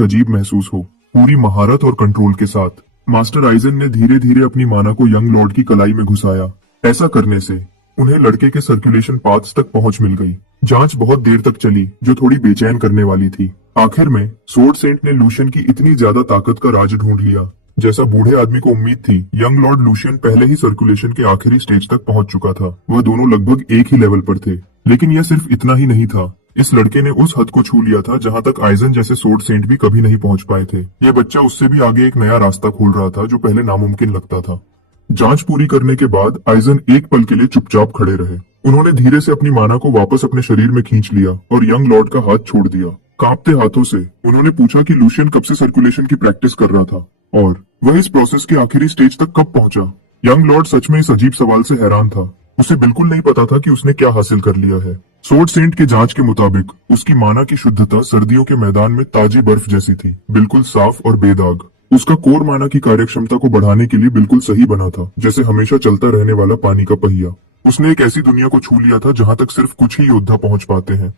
अजीब महसूस हो। पूरी महारत और कंट्रोल के साथ मास्टर आइजन ने धीरे धीरे अपनी माना को यंग लॉर्ड की कलाई में घुसाया। ऐसा करने से उन्हें लड़के के सर्कुलेशन पाथ्स तक पहुंच मिल गई। जांच बहुत देर तक चली, जो थोड़ी बेचैन करने वाली थी। आखिर में सोर्ड सेंट ने लूशियन की इतनी ज्यादा ताकत का राज ढूंढ लिया जैसा बूढ़े आदमी को उम्मीद थी। यंग लॉर्ड लूशियन पहले ही सर्कुलेशन के आखिरी स्टेज तक पहुंच चुका था। वह दोनों लगभग एक ही लेवल पर थे। लेकिन यह सिर्फ इतना ही नहीं था। इस लड़के ने उस हद को छू लिया था जहां तक आइजन जैसे सोर्ड सेंट भी कभी नहीं पहुंच पाए थे। यह बच्चा उससे भी आगे एक नया रास्ता खोल रहा था जो पहले नामुमकिन लगता था। जांच पूरी करने के बाद आइजन एक पल के लिए चुपचाप खड़े रहे। उन्होंने धीरे से अपनी माना को वापस अपने शरीर में खींच लिया और यंग लॉर्ड का हाथ छोड़ दिया। कांपते हाथों से उन्होंने पूछा कि लूशियन कब से सर्कुलेशन की प्रैक्टिस कर रहा था और वह इस प्रोसेस के आखिरी स्टेज तक कब पहुंचा। यंग लॉर्ड सच में इस अजीब सवाल से हैरान था। उसे बिल्कुल नहीं पता था कि उसने क्या हासिल कर लिया है। सोर्ड सेंट के जांच के मुताबिक उसकी माना की शुद्धता सर्दियों के मैदान में ताजी बर्फ जैसी थी, बिल्कुल साफ और बेदाग। उसका कोर माना की कार्यक्षमता को बढ़ाने के लिए बिल्कुल सही बना था, जैसे हमेशा चलता रहने वाला पानी का पहिया। उसने एक ऐसी दुनिया को छू लिया था जहां तक सिर्फ कुछ ही योद्धा पहुंच पाते हैं।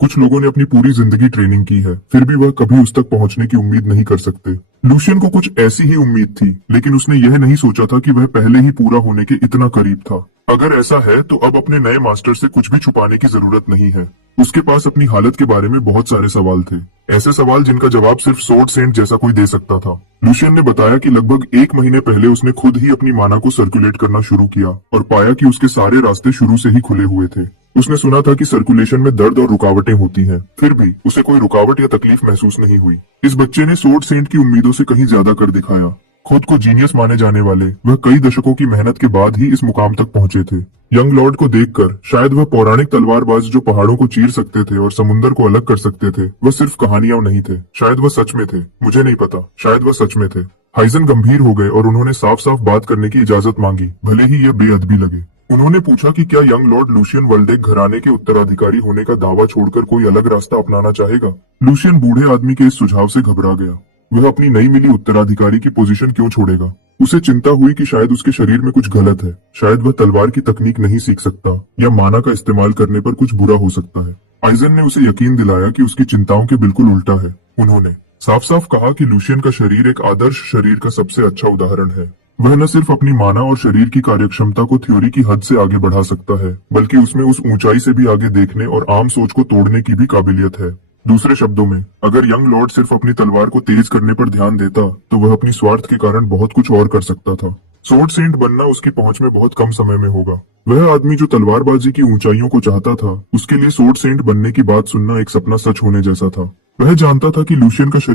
कुछ लोगों ने अपनी पूरी जिंदगी ट्रेनिंग की है, फिर भी वह कभी उस तक पहुंचने की उम्मीद नहीं कर सकते। लूशियन को कुछ ऐसी ही उम्मीद थी, लेकिन उसने यह नहीं सोचा था कि वह पहले ही पूरा होने के इतना करीब था। अगर ऐसा है तो अब अपने नए मास्टर से कुछ भी छुपाने की जरूरत नहीं है। उसके पास अपनी हालत के बारे में बहुत सारे सवाल थे, ऐसे सवाल जिनका जवाब सिर्फ सोर्ड सेंट जैसा कोई दे सकता था। लूशियन ने बताया कि लगभग एक महीने पहले उसने खुद ही अपनी माना को सर्कुलेट करना शुरू किया और पाया कि उसके सारे रास्ते शुरू से ही खुले हुए थे। उसने सुना था कि सर्कुलेशन में दर्द और रुकावटें होती हैं, फिर भी उसे कोई रुकावट या तकलीफ महसूस नहीं हुई। इस बच्चे ने सोर्ड सेंट की उम्मीदों से कहीं ज्यादा कर दिखाया। खुद को जीनियस माने जाने वाले वह कई दशकों की मेहनत के बाद ही इस मुकाम तक पहुंचे थे। यंग लॉर्ड को देखकर शायद वह पौराणिक तलवारबाज जो पहाड़ों को चीर सकते थे और समुद्र को अलग कर सकते थे, वह सिर्फ कहानियां नहीं थे। शायद वह सच में थे, मुझे नहीं पता। शायद वह सच में थे। हाइजन गंभीर हो गए और उन्होंने साफ साफ बात करने की इजाजत मांगी, भले ही यह बेअदबी लगे। उन्होंने पूछा कि क्या यंग लॉर्ड लूशियन वर्ल्डेक घराने के उत्तराधिकारी होने का दावा छोड़कर कोई अलग रास्ता अपनाना चाहेगा। लूशियन बूढ़े आदमी के इस सुझाव से घबरा गया। वह अपनी नई मिली उत्तराधिकारी की पोजीशन क्यों छोड़ेगा। उसे चिंता हुई कि शायद उसके शरीर में कुछ गलत है, शायद वह तलवार की तकनीक नहीं सीख सकता या माना का इस्तेमाल करने पर कुछ बुरा हो सकता है। आइजन ने उसे यकीन दिलाया कि उसकी चिंताओं के बिल्कुल उल्टा है। उन्होंने साफ साफ कहा कि लूशियन का शरीर एक आदर्श शरीर का सबसे अच्छा उदाहरण है। वह न सिर्फ अपनी माना और शरीर की कार्यक्षमता को थ्योरी की हद से आगे बढ़ा सकता है, बल्कि उसमें उस ऊंचाई से भी आगे देखने और आम सोच को तोड़ने की भी काबिलियत है। दूसरे शब्दों में, अगर यंग लॉर्ड सिर्फ अपनी तलवार को तेज करने पर ध्यान देता तो वह अपनी स्वार्थ के कारण बहुत कुछ और कर सकता था। सोर्ड सेंट बनना उसकी पहुंच में बहुत कम समय में होगा। वह आदमी जो तलवारबाजी की ऊंचाइयों को चाहता था, उसके लिए सोर्ड सेंट बनने की बात सुनना एक सपना सच होने जैसा था। वह जानता था कि लूशियन का शरीर